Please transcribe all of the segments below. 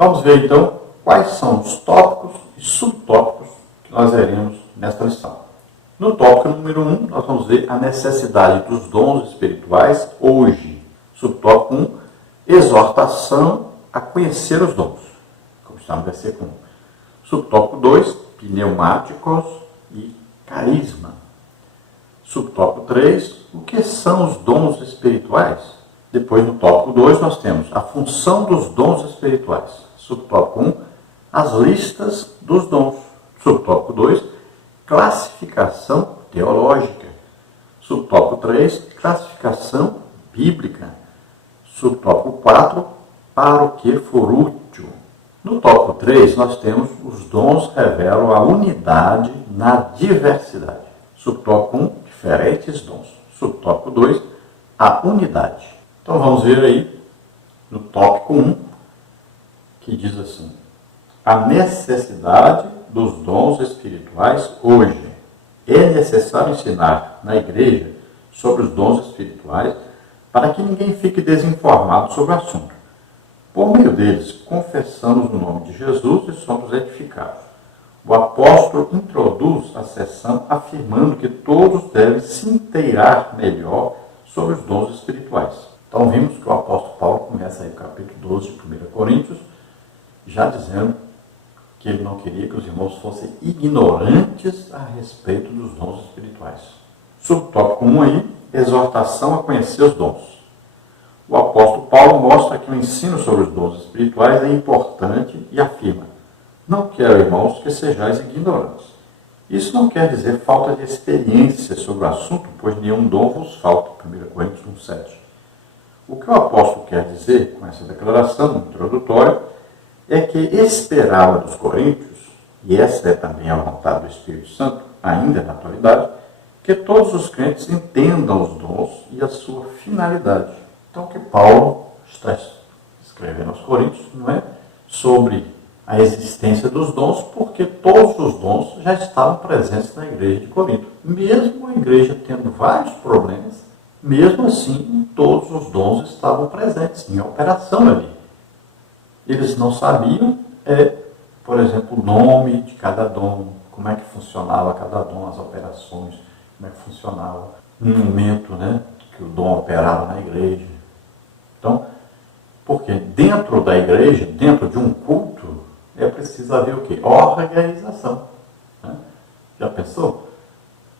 Vamos ver então quais são os tópicos e subtópicos que nós veremos nesta lição. No tópico número 1, nós vamos ver a necessidade dos dons espirituais hoje. Subtópico 1, exortação a conhecer os dons, como está no versículo 1. Subtópico 2, pneumáticos e carisma. Subtópico 3, o que são os dons espirituais? Depois, no tópico 2, nós temos a função dos dons espirituais. Subtópico 1, as listas dos dons. Subtópico 2, classificação teológica. Subtópico 3, classificação bíblica. Subtópico 4, para o que for útil. No tópico 3, nós temos os dons revelam a unidade na diversidade. Subtópico 1, diferentes dons. Subtópico 2, a unidade. Então vamos ver aí no tópico 1, que diz assim: a necessidade dos dons espirituais hoje. É necessário ensinar na igreja sobre os dons espirituais para que ninguém fique desinformado sobre o assunto. Por meio deles, confessamos o nome de Jesus e somos edificados. O apóstolo introduz a sessão afirmando que todos devem se inteirar melhor sobre os dons espirituais. Então vimos que o apóstolo Paulo começa aí o capítulo 12 de 1 Coríntios, já dizendo que ele não queria que os irmãos fossem ignorantes a respeito dos dons espirituais. Subtópico 1 aí, exortação a conhecer os dons. O apóstolo Paulo mostra que o ensino sobre os dons espirituais é importante e afirma: não quero, irmãos, que sejais ignorantes. Isso não quer dizer falta de experiência sobre o assunto, pois nenhum dom vos falta. 1 Coríntios 1,7. O que o apóstolo quer dizer com essa declaração introdutória é que esperava dos coríntios, e essa é também a vontade do Espírito Santo, ainda na atualidade, que todos os crentes entendam os dons e a sua finalidade. Então, o que Paulo está escrevendo aos coríntios não é sobre a existência dos dons, porque todos os dons já estavam presentes na igreja de Corinto. Mesmo a igreja tendo vários problemas, mesmo assim, todos os dons estavam presentes, em operação ali. Eles não sabiam, por exemplo, o nome de cada dom, como é que funcionava cada dom, as operações, como é que funcionava no momento, que o dom operava na igreja. Então, porque dentro da igreja, dentro de um culto, é preciso haver o quê? Organização. Já pensou?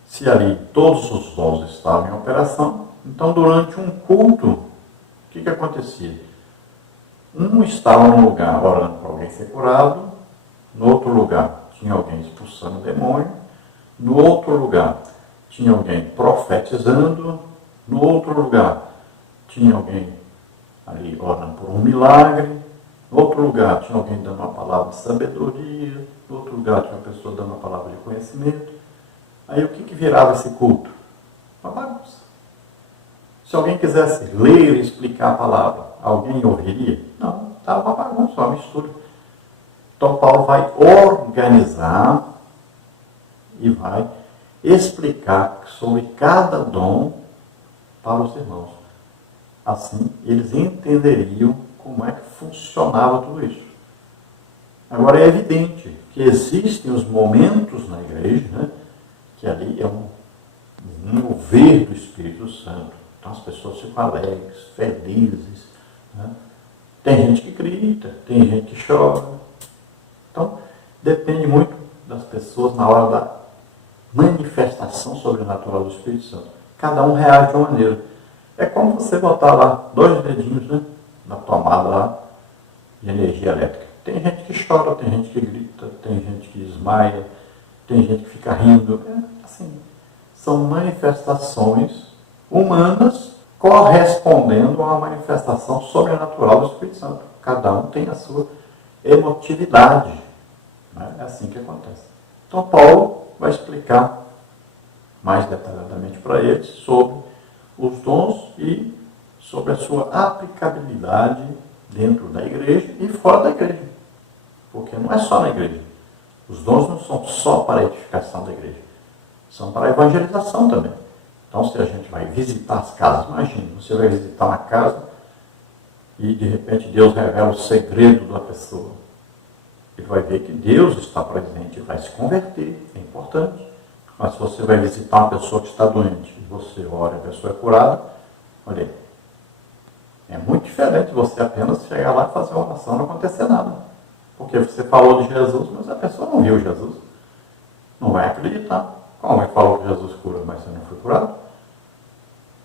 Se ali todos os dons estavam em operação, então durante um culto, o que acontecia? Um estava num lugar orando para alguém ser curado, no outro lugar tinha alguém expulsando o demônio, no outro lugar tinha alguém profetizando, no outro lugar tinha alguém ali orando por um milagre, no outro lugar tinha alguém dando uma palavra de sabedoria, no outro lugar tinha uma pessoa dando uma palavra de conhecimento. Aí o que virava esse culto? Uma bagunça. Se alguém quisesse ler e explicar a palavra, alguém ouviria? Não, estava uma bagunça, uma mistura. Então Paulo vai organizar e vai explicar sobre cada dom para os irmãos. Assim, eles entenderiam como é que funcionava tudo isso. Agora, é evidente que existem os momentos na igreja, que ali é um mover do Espírito Santo. Então, as pessoas ficam alegres, felizes. Tem gente que grita, tem gente que chora. Então, depende muito das pessoas na hora da manifestação sobrenatural do Espírito Santo. Cada um reage de uma maneira. É como você botar lá 2 dedinhos na tomada lá de energia elétrica. Tem gente que chora, tem gente que grita, tem gente que desmaia, tem gente que fica rindo. São manifestações humanas correspondendo a uma manifestação sobrenatural do Espírito Santo. Cada um tem a sua emotividade. É assim que acontece. Então, Paulo vai explicar mais detalhadamente para eles sobre os dons e sobre a sua aplicabilidade dentro da igreja e fora da igreja. Porque não é só na igreja. Os dons não são só para a edificação da igreja. São para a evangelização também. Então, se a gente vai visitar as casas, imagine, você vai visitar uma casa e de repente Deus revela o segredo da pessoa. Ele vai ver que Deus está presente e vai se converter, é importante. Mas se você vai visitar uma pessoa que está doente e você ora e a pessoa é curada, olha aí, é muito diferente você apenas chegar lá e fazer uma oração e não acontecer nada. Porque você falou de Jesus, mas a pessoa não viu Jesus. Não vai acreditar. Como é que falou que Jesus cura, mas você não foi curado?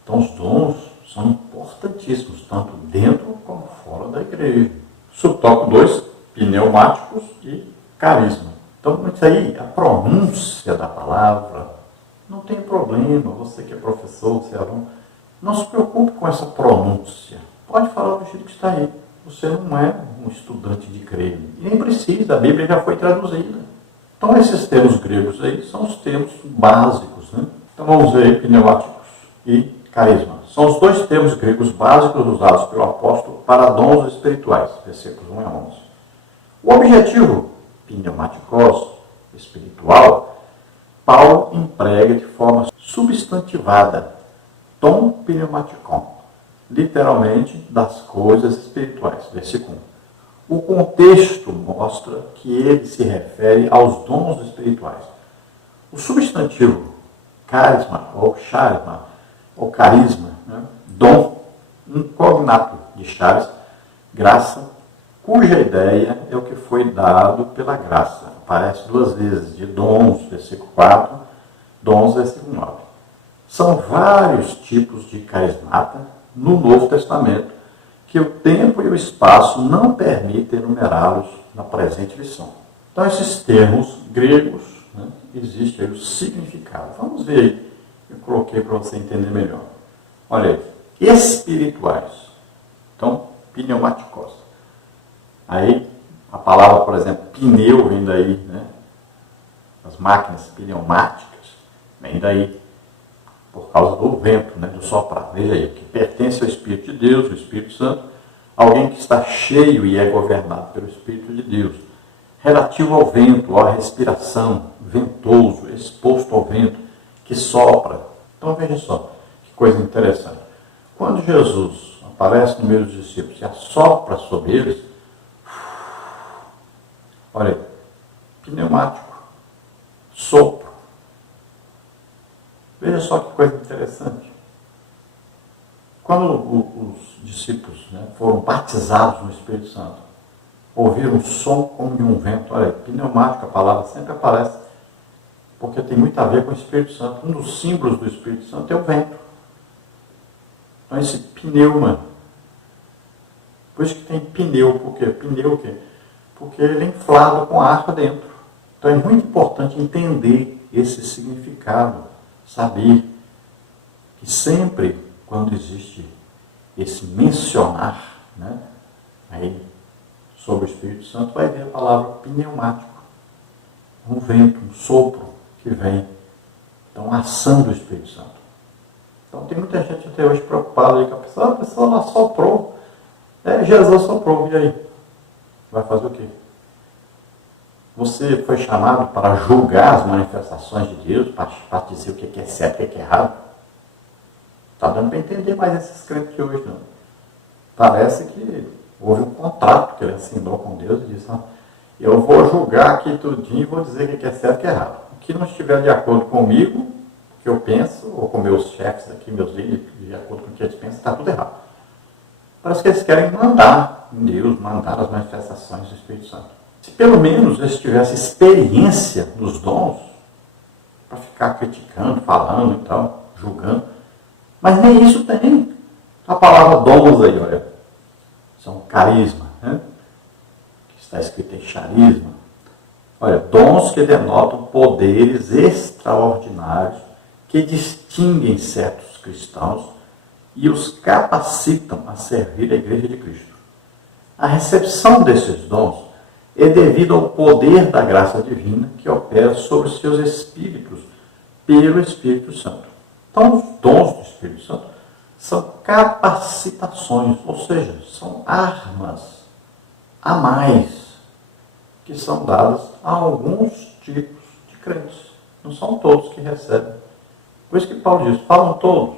Então os dons são importantíssimos, tanto dentro como fora da igreja. Subtópico 2, pneumáticos e carisma. Então isso aí, a pronúncia da palavra, não tem problema. Você que é professor, você é aluno, não se preocupe com essa pronúncia. Pode falar do jeito que está aí. Você não é um estudante de grego. E nem precisa, a Bíblia já foi traduzida. Então esses termos gregos aí são os termos básicos, né? Então vamos ver aí, pneumáticos e carisma. São os dois termos gregos básicos usados pelo apóstolo para dons espirituais, versículos 1 a 11. O objetivo pneumáticos, espiritual, Paulo emprega de forma substantivada, tom pneumaticon, literalmente das coisas espirituais, versículo 1. O contexto mostra que ele se refere aos dons espirituais. O substantivo carisma ou charisma, ou carisma, né? Dom, um cognato de charis, graça, cuja ideia é o que foi dado pela graça. Aparece duas vezes, de dons, versículo 4, dons, versículo 9. São vários tipos de carismata no Novo Testamento, que o tempo e o espaço não permitem enumerá-los na presente lição. Então, esses termos gregos, né, existe aí o significado. Vamos ver aí. Eu coloquei para você entender melhor. Olha aí. Espirituais. Então, pneumáticos. Aí, a palavra, por exemplo, pneu vem daí, né? As máquinas pneumáticas vem daí, por causa do vento, né? Do soprar. Veja aí, que pertence ao Espírito de Deus, o Espírito Santo, alguém que está cheio e é governado pelo Espírito de Deus. Relativo ao vento, à respiração, ventoso, exposto ao vento, que sopra. Então veja só, que coisa interessante. Quando Jesus aparece no meio dos discípulos e assopra sobre eles, olha aí, pneumático, sopro. Veja só que coisa interessante. Quando os discípulos, né, foram batizados no Espírito Santo, ouviram um som como de um vento. Olha aí, pneumático, a palavra sempre aparece, porque tem muito a ver com o Espírito Santo. Um dos símbolos do Espírito Santo é o vento. Então esse pneuma, por isso que tem pneu, por quê? Pneu o quê? Porque ele é inflado com ar para dentro. Então é muito importante entender esse significado, saber que sempre quando existe esse mencionar, né, aí, sobre o Espírito Santo, vai ver a palavra pneumático, um vento, um sopro que vem. Então, a ação do Espírito Santo. Então, tem muita gente até hoje preocupada aí com a pessoa lá soprou. Jesus soprou, e aí? Vai fazer o quê? Você foi chamado para julgar as manifestações de Deus, para dizer o que é certo e o que é errado? Está dando para entender mais esses crentes de hoje, não. Parece que houve um contrato que ele assinou com Deus e disse, eu vou julgar aqui tudinho e vou dizer o que é certo e o que é errado. O que não estiver de acordo comigo, o que eu penso, ou com meus chefes aqui, meus líderes, de acordo com o que eles pensam, está tudo errado. Parece que eles querem mandar em Deus, mandar as manifestações do Espírito Santo. Se pelo menos eles tivessem experiência nos dons, para ficar criticando, falando e tal, julgando, mas nem isso tem. A palavra dons aí, olha, são carisma, né? Que está escrito em charisma. Olha, dons que denotam poderes extraordinários que distinguem certos cristãos e os capacitam a servir a Igreja de Cristo. A recepção desses dons é devido ao poder da graça divina que opera sobre os seus espíritos pelo Espírito Santo. Então, os dons do Espírito Santo são capacitações, ou seja, são armas a mais que são dadas a alguns tipos de crentes. Não são todos que recebem. Por isso que Paulo diz, falam todos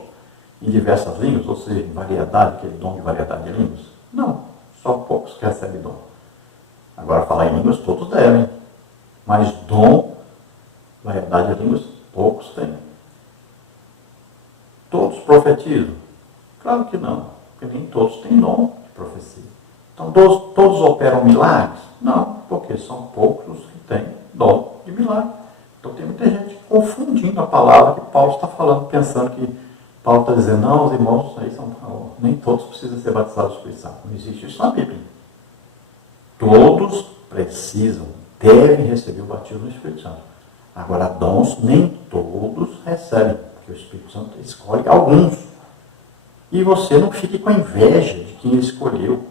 em diversas línguas, ou seja, em variedade, aquele dom de variedade de línguas? Não, só poucos que recebem dom. Agora, falar em línguas, todos devem. Mas dom, variedade de línguas, poucos têm. Todos profetizam? Claro que não, porque nem todos têm dom de profecia. Então, todos operam milagres? Não, porque são poucos os que têm dom de milagre. Então, tem muita gente confundindo a palavra que Paulo está falando, pensando que Paulo está dizendo, não, os irmãos aí nem todos precisam ser batizados do Espírito Santo. Não existe isso na Bíblia. Todos precisam, devem receber o batismo do Espírito Santo. Agora, dons nem todos recebem, porque o Espírito Santo escolhe alguns. E você não fique com a inveja de quem ele escolheu.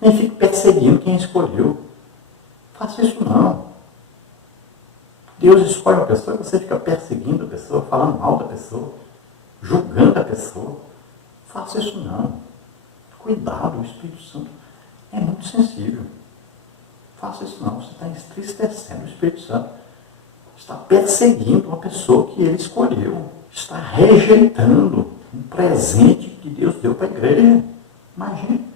Nem fique perseguindo quem escolheu. Faça isso não. Deus escolhe uma pessoa e você fica perseguindo a pessoa, falando mal da pessoa, julgando a pessoa. Faça isso não. Cuidado, o Espírito Santo é muito sensível. Faça isso não. Você está entristecendo o Espírito Santo. Está perseguindo uma pessoa que ele escolheu. Está rejeitando um presente que Deus deu para a igreja. Imagine.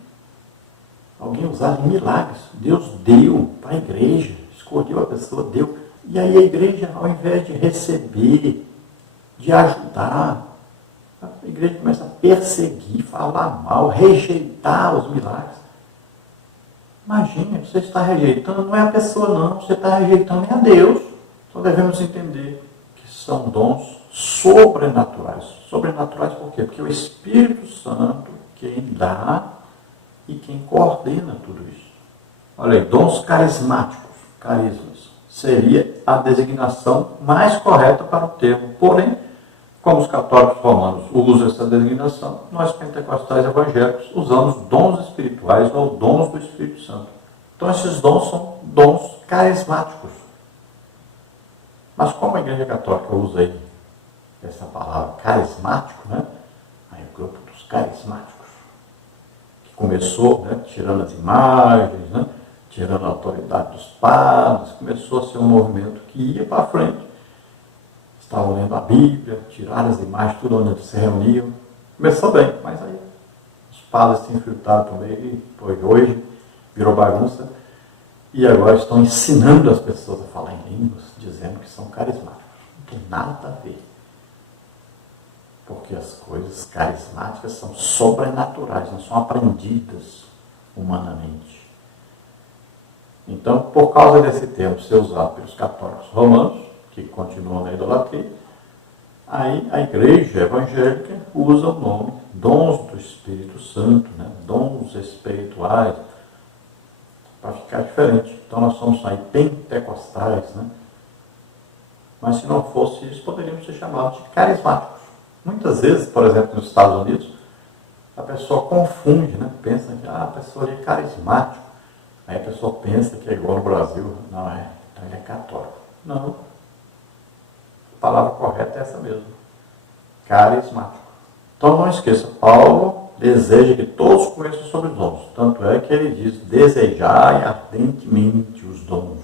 Alguém usar milagres. Deus deu para a igreja. Escolheu a pessoa, deu. E aí a igreja, ao invés de receber, de ajudar, a igreja começa a perseguir, falar mal, rejeitar os milagres. Imagine, você está rejeitando, não é a pessoa não, você está rejeitando é a Deus. Então devemos entender que são dons sobrenaturais. Sobrenaturais por quê? Porque é o Espírito Santo quem dá e quem coordena tudo isso. Olha aí, dons carismáticos, carismas, seria a designação mais correta para o termo. Porém, como os católicos romanos usam essa designação, nós pentecostais evangélicos usamos dons espirituais ou dons do Espírito Santo. Então esses dons são dons carismáticos. Mas como a Igreja Católica usa aí essa palavra carismático, né? Aí o grupo dos carismáticos, que começou, né, tirando as imagens, né, tirando a autoridade dos padres, começou a ser um movimento que ia para frente. Estavam lendo a Bíblia, tiraram as imagens, tudo onde eles se reuniam. Começou bem, mas aí os padres se infiltraram também, e hoje virou bagunça. E agora estão ensinando as pessoas a falar em línguas, dizendo que são carismáticos. Não tem nada a ver. Porque as coisas carismáticas são sobrenaturais, não são aprendidas humanamente. Então, por causa desse termo ser usado pelos católicos romanos, que continuam na idolatria, aí a igreja evangélica usa o nome dons do Espírito Santo, né? Dons espirituais, para ficar diferente. Então nós somos aí pentecostais, né? Mas se não fosse isso, poderíamos ser chamados de carismáticos. Muitas vezes, por exemplo, nos Estados Unidos, a pessoa confunde, né? Pensa que a pessoa ali é carismático. Aí a pessoa pensa que é igual no Brasil. Não é, então ele é católico. Não. A palavra correta é essa mesmo. Carismático. Então não esqueça, Paulo deseja que todos conheçam sobre os dons. Tanto é que ele diz, desejai ardentemente os dons.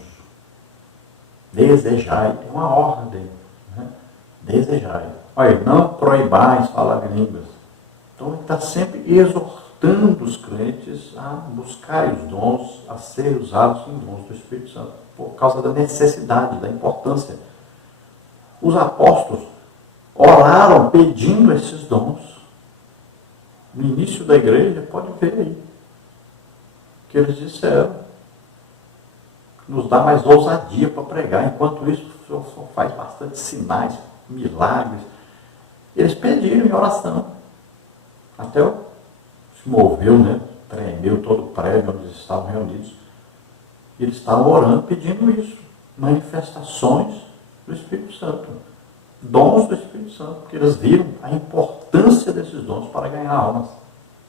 Desejai, é uma ordem. Né? Desejai. Olha, não proibais falar em línguas. Então ele está sempre exortando os crentes a buscarem os dons, a serem usados em dons do Espírito Santo, por causa da necessidade, da importância. Os apóstolos oraram pedindo esses dons. No início da igreja, pode ver aí, que eles disseram, nos dá mais ousadia para pregar, enquanto isso o Senhor faz bastante sinais, milagres. Eles pediram em oração, até se moveu, né? Tremeu todo o prédio onde eles estavam reunidos, e eles estavam orando, pedindo isso, manifestações do Espírito Santo, dons do Espírito Santo, porque eles viram a importância desses dons para ganhar almas.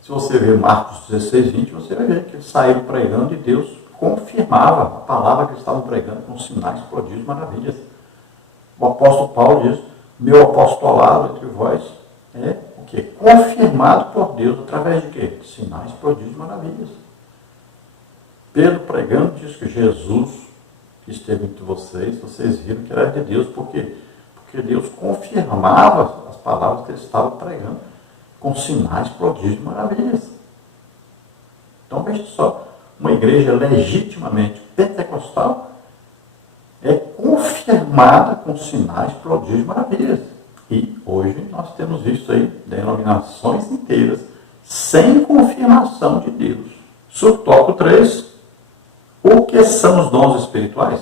Se você ver Marcos 16, 20, você vai ver que eles saíram pregando e Deus confirmava a palavra que eles estavam pregando com sinais, prodígios, maravilhas. O apóstolo Paulo diz, meu apostolado entre vós é o quê? Confirmado por Deus através de quê? Sinais, prodígios, maravilhas. Pedro pregando diz que Jesus que esteve entre vocês viram que era de Deus. Por quê? Porque Deus confirmava as palavras que ele estava pregando com sinais, prodígios e maravilhas. Então veja só, uma igreja legitimamente pentecostal é confirmada com sinais, prodígios e maravilhas. E hoje nós temos visto aí denominações inteiras sem confirmação de Deus. Subtópico 3. O que são os dons espirituais?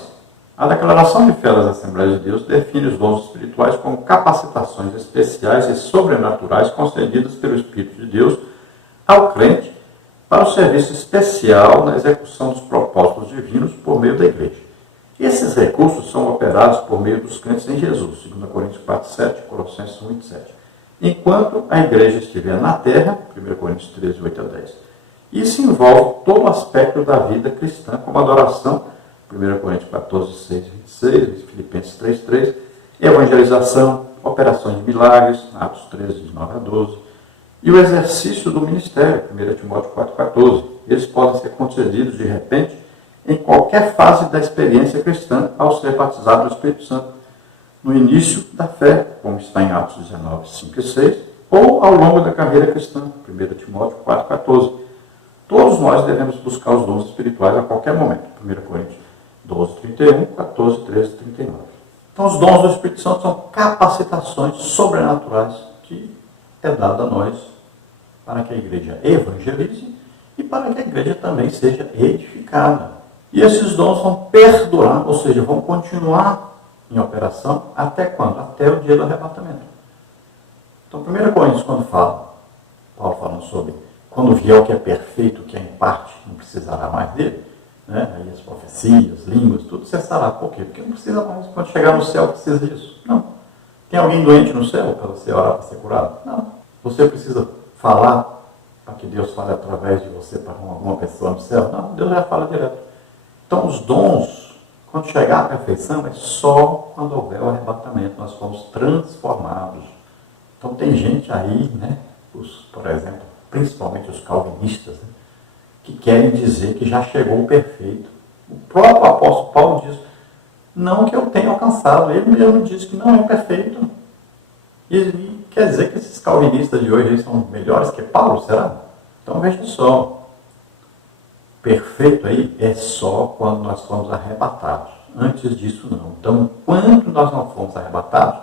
A Declaração de Fé das Assembleias de Deus define os dons espirituais como capacitações especiais e sobrenaturais concedidas pelo Espírito de Deus ao crente para o serviço especial na execução dos propósitos divinos por meio da igreja. Esses recursos são operados por meio dos crentes em Jesus, 2 Coríntios 4, 7, Colossenses 1, 27. Enquanto a igreja estiver na terra, 1 Coríntios 13, 8 a 10. Isso envolve todo o aspecto da vida cristã, como adoração, 1 Coríntios 14, 6, 26, Filipenses 3, 3, evangelização, operações de milagres, Atos 13, de 9 a 12, e o exercício do ministério, 1 Timóteo 4, 14. Eles podem ser concedidos de repente em qualquer fase da experiência cristã ao ser batizado no Espírito Santo, no início da fé, como está em Atos 19, 5 e 6, ou ao longo da carreira cristã, 1 Timóteo 4, 14. Todos nós devemos buscar os dons espirituais a qualquer momento, 1 Coríntios 12, 31, 14, 13, 39. Então, os dons do Espírito Santo são capacitações sobrenaturais que é dado a nós para que a igreja evangelize e para que a igreja também seja edificada. E esses dons vão perdurar, ou seja, vão continuar em operação até quando? Até o dia do arrebatamento. Então, 1 Coríntios, quando fala, Paulo falando sobre quando vier o que é perfeito, o que é em parte, não precisará mais dele, né? Aí as profecias, línguas, tudo cessará. Por quê? Porque não precisa mais. Quando chegar no céu, precisa disso. Não. Tem alguém doente no céu para você orar para ser curado? Não. Você precisa falar para que Deus fale através de você para alguma pessoa no céu? Não, Deus já fala direto. Então, os dons, quando chegar à perfeição, é só quando houver o arrebatamento. Nós fomos transformados. Então, tem gente aí, né, por exemplo, principalmente os calvinistas, né, que querem dizer que já chegou o perfeito. O próprio apóstolo Paulo diz, não que eu tenha alcançado, ele mesmo diz que não é perfeito. E quer dizer que esses calvinistas de hoje são melhores que Paulo, será? Então veja só, perfeito aí é só quando nós fomos arrebatados. Antes disso não. Então, quando nós não fomos arrebatados,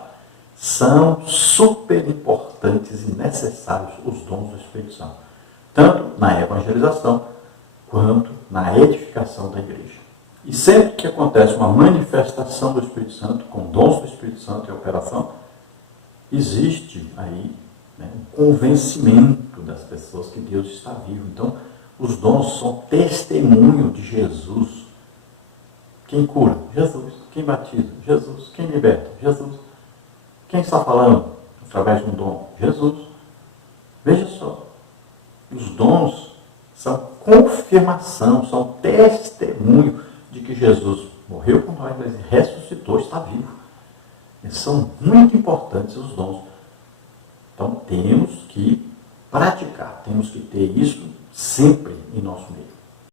são super importantes e necessários os dons do Espírito Santo. Tanto na evangelização, quanto na edificação da igreja. E sempre que acontece uma manifestação do Espírito Santo, com dons do Espírito Santo em operação, existe aí, né, um convencimento das pessoas que Deus está vivo. Então, os dons são testemunho de Jesus. Quem cura? Jesus. Quem batiza? Jesus. Quem liberta? Jesus. Quem está falando através de um dom? Jesus. Veja só, os dons são confirmação, são testemunho de que Jesus morreu por nós, mas ressuscitou, está vivo. E são muito importantes os dons. Então temos que praticar, temos que ter isso sempre em nosso meio.